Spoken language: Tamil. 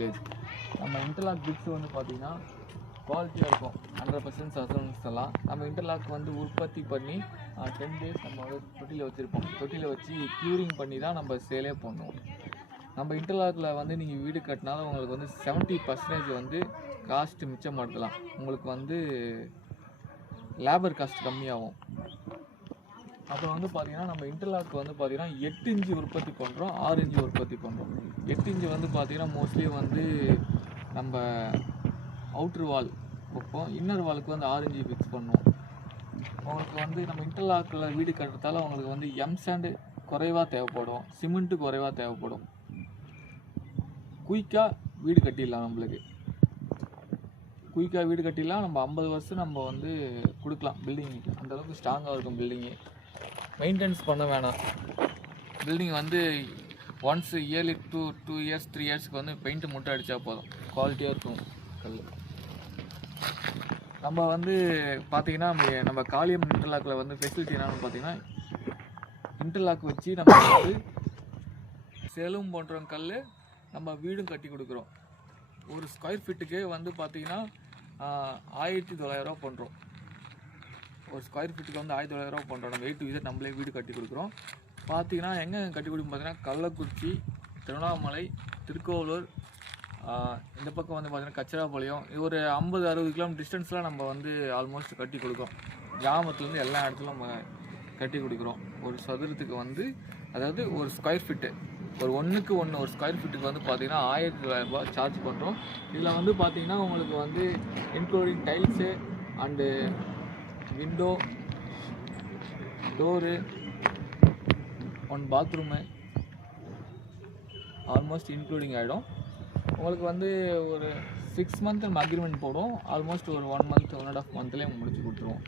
நம்ம இன்டர்லாக் பிக்ஸ் வந்து பார்த்திங்கன்னா குவாலிட்டியாக இருக்கும். 100% அசூரன்ஸ் எல்லாம். நம்ம இன்டர்லாக் வந்து உற்பத்தி பண்ணி 10 டேஸ் நம்ம வந்து தொட்டியில் வச்சுருப்போம். தொட்டியில் வச்சு க்யூரிங் பண்ணி தான் நம்ம சேலே பண்ணுவோம். நம்ம இன்டர்லாக்கில் வந்து நீங்கள் வீடு கட்டினாலும் உங்களுக்கு வந்து 70% வந்து காஸ்ட்டு மிச்சப்படுத்தலாம். உங்களுக்கு வந்து லேபர் காஸ்ட் கம்மியாகும். அப்புறம் வந்து பார்த்திங்கன்னா நம்ம இன்டர்லாக் வந்து பார்த்திங்கன்னா 8 இன்ச்சு உற்பத்தி பண்ணுறோம், 6 இன்ச்சு உற்பத்தி பண்ணுறோம். 8 இன்ச்சு வந்து பார்த்திங்கன்னா மோஸ்ட்லி வந்து நம்ம அவுட்ரு வால் வைப்போம். இன்னர் வாலுக்கு வந்து 6 இன்ச்சு ஃபிக்ஸ் பண்ணுவோம். உங்களுக்கு வந்து நம்ம இன்டர்லாக்கில் வீடு கட்டுறதால உங்களுக்கு வந்து எம்சாண்டு குறைவாக தேவைப்படும், சிமெண்ட்டு குறைவாக தேவைப்படும். குயிக்காக வீடு கட்டிடலாம். நம்மளுக்கு குயிக்காக வீடு கட்டிடலாம். நம்ம 50 வருஷம் நம்ம வந்து கொடுக்கலாம் பில்டிங்கு. அந்தளவுக்கு ஸ்ட்ராங்காக இருக்கும் பில்டிங்கு. மெயின்டெனன்ஸ் பண்ண வேணாம். பில்டிங் வந்து ஒன்ஸ் இயர்லி 2 இயர்ஸ் 3 இயர்ஸ்க்கு வந்து பெயிண்ட்டு மட்டும் அடித்தா போதும். குவாலிட்டியாக இருக்கும் கல். நம்ம வந்து பார்த்திங்கன்னா நம்ம காளியம் இன்டர்லாக்கில் வந்து ஃபெசிலிட்டி என்னன்னு பார்த்திங்கன்னா, இன்டர்லாக் வச்சு நம்ம வந்து சேலும் பண்ணுறோம் கல், நம்ம வீடும் கட்டி கொடுக்குறோம். ஒரு ஸ்கொயர் ஃபீட்டுக்கு வந்து பார்த்திங்கன்னா 1900 ரூபா பண்ணுறோம். ஒரு ஸ்கொயர் ஃபீட்டுக்கு வந்து 1900 ரூபா பண்ணுறோம். நம்ம A to Z நம்மளே வீடு கட்டி கொடுக்குறோம். பார்த்திங்கன்னா எங்கே கட்டி கொடுக்கும் பார்த்திங்கன்னா கள்ளக்குறிச்சி, திருவண்ணாமலை, திருக்கோவலூர், இந்த பக்கம் வந்து பார்த்திங்கன்னா கச்சிராபாளையம், இது ஒரு 50-60 கிலோமீட்டர் டிஸ்டன்ஸில் நம்ம வந்து ஆல்மோஸ்ட் கட்டி கொடுக்குறோம். கிராமத்துலேருந்து எல்லா இடத்துலையும் நம்ம கட்டி கொடுக்குறோம். ஒரு சதுரத்துக்கு வந்து அதாவது ஒரு ஸ்கொயர் ஃபீட்டு ஒரு 1க்கு 1 ஒரு ஸ்கொயர் ஃபீட்டுக்கு வந்து பார்த்திங்கன்னா 1900 ரூபா சார்ஜ் பண்ணுறோம். இதில் வந்து பார்த்திங்கன்னா உங்களுக்கு வந்து including tiles and window, door, 1 bathroom almost including ஆகிடும். உங்களுக்கு வந்து ஒரு 6 மந்த் நம்ம அக்ரிமெண்ட் போடுவோம். ஆல்மோஸ்ட் ஒரு 1 மந்த் 1.5 மந்த்லேயே முடிச்சு கொடுத்துருவோம்.